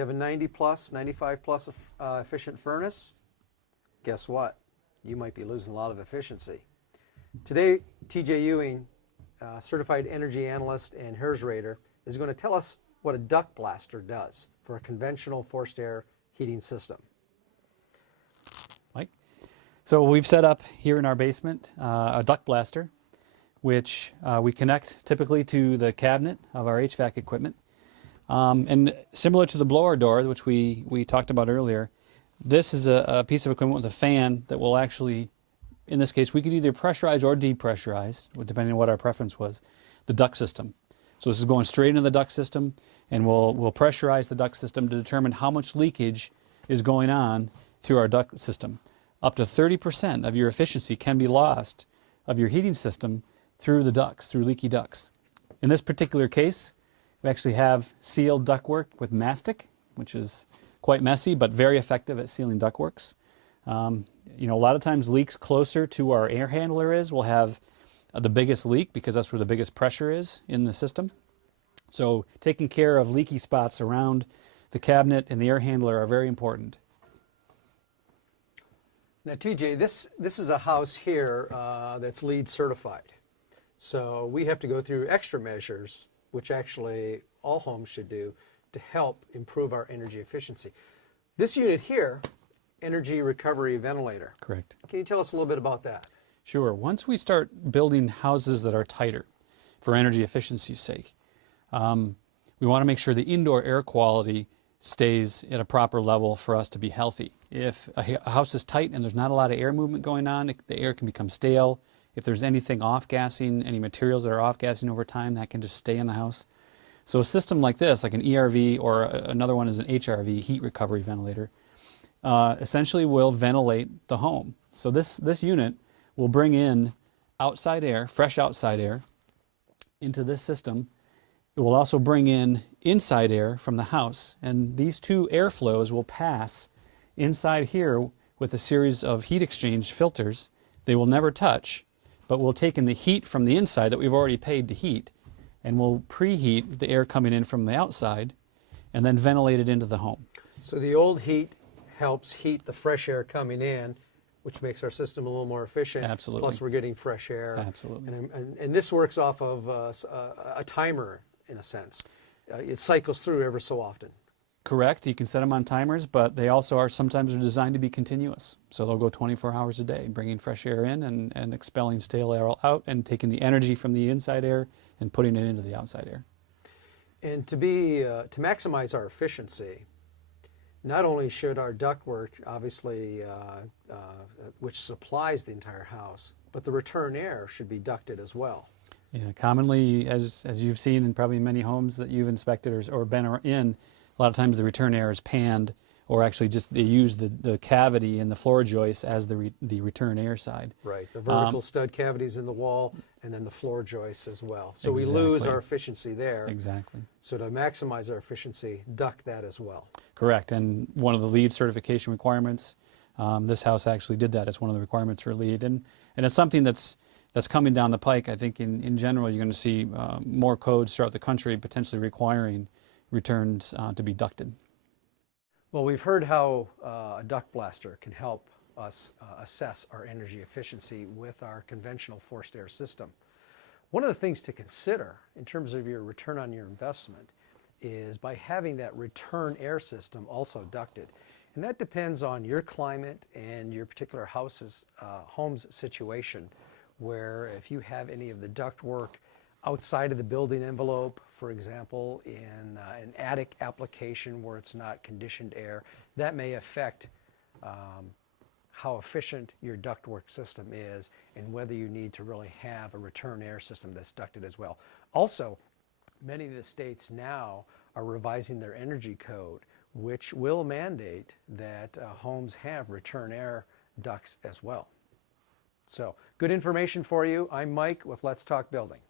You have a 90 plus, 95 plus efficient furnace. Guess what? You might be losing a lot of efficiency. Today, TJ Ewing, certified energy analyst and HERS rater, is going to tell us what a duct blaster does for a conventional forced air heating system. Mike? So we've set up here in our basement a duct blaster, which we connect typically to the cabinet of our HVAC equipment. And similar to the blower door, which we talked about earlier, this is a piece of equipment with a fan that will actually, in this case, we could either pressurize or depressurize, depending on what our preference was, the duct system. So this is going straight into the duct system, and we'll pressurize the duct system to determine how much leakage is going on through our duct system. Up to 30% of your efficiency can be lost of your heating system through the ducts, through leaky ducts. In this particular case, we actually have sealed ductwork with mastic, which is quite messy but very effective at sealing ductworks. You know, a lot of times leaks closer to our air handler will have the biggest leak because that's where the biggest pressure is in the system. So taking care of leaky spots around the cabinet and the air handler are very important. Now, TJ, this is a house here that's LEED certified. So we have to go through extra measures, which actually all homes should do, to help improve our energy efficiency. This unit here, energy recovery ventilator. Correct. Can you tell us a little bit about that? Sure. Once we start building houses that are tighter for energy efficiency's sake, we want to make sure the indoor air quality stays at a proper level for us to be healthy. If a house is tight and there's not a lot of air movement going on, the air can become stale. If there's anything off-gassing, any materials that are off-gassing over time, that can just stay in the house. So a system like this, like an ERV or another one is an HRV, heat recovery ventilator, essentially will ventilate the home. So this unit will bring in outside air, fresh outside air, into this system. It will also bring in inside air from the house, and these two airflows will pass inside here with a series of heat exchange filters. They will never touch, but we'll take in the heat from the inside that we've already paid to heat, and we'll preheat the air coming in from the outside and then ventilate it into the home. So the old heat helps heat the fresh air coming in, which makes our system a little more efficient. Absolutely. Plus we're getting fresh air. Absolutely. And this works off of a timer, in a sense. It cycles through ever so often. Correct. You can set them on timers, but they also are sometimes designed to be continuous. So they'll go 24 hours a day, bringing fresh air in and expelling stale air out and taking the energy from the inside air and putting it into the outside air. And to maximize our efficiency, not only should our ductwork, obviously, which supplies the entire house, but the return air should be ducted as well. Yeah, commonly, as you've seen in probably many homes that you've inspected or been in, a lot of times the return air is panned, or actually just they use the cavity in the floor joists as the return air side. Right, the vertical stud cavities in the wall, and then the floor joists as well. So Exactly. we lose our efficiency there. Exactly. So to maximize our efficiency, duct that as well. Correct, and one of the LEED certification requirements, this house actually did that. It's one of the requirements for LEED, and it's something that's coming down the pike. I think in general you're going to see more codes throughout the country potentially requiring returns to be ducted. Well, we've heard how a duct blaster can help us assess our energy efficiency with our conventional forced air system. One of the things to consider in terms of your return on your investment is by having that return air system also ducted. And that depends on your climate and your particular home's situation, where if you have any of the ductwork outside of the building envelope, for example, in an attic application where it's not conditioned air, that may affect how efficient your ductwork system is and whether you need to really have a return air system that's ducted as well. Also, many of the states now are revising their energy code, which will mandate that homes have return air ducts as well. So, good information for you. I'm Mike with Let's Talk Building.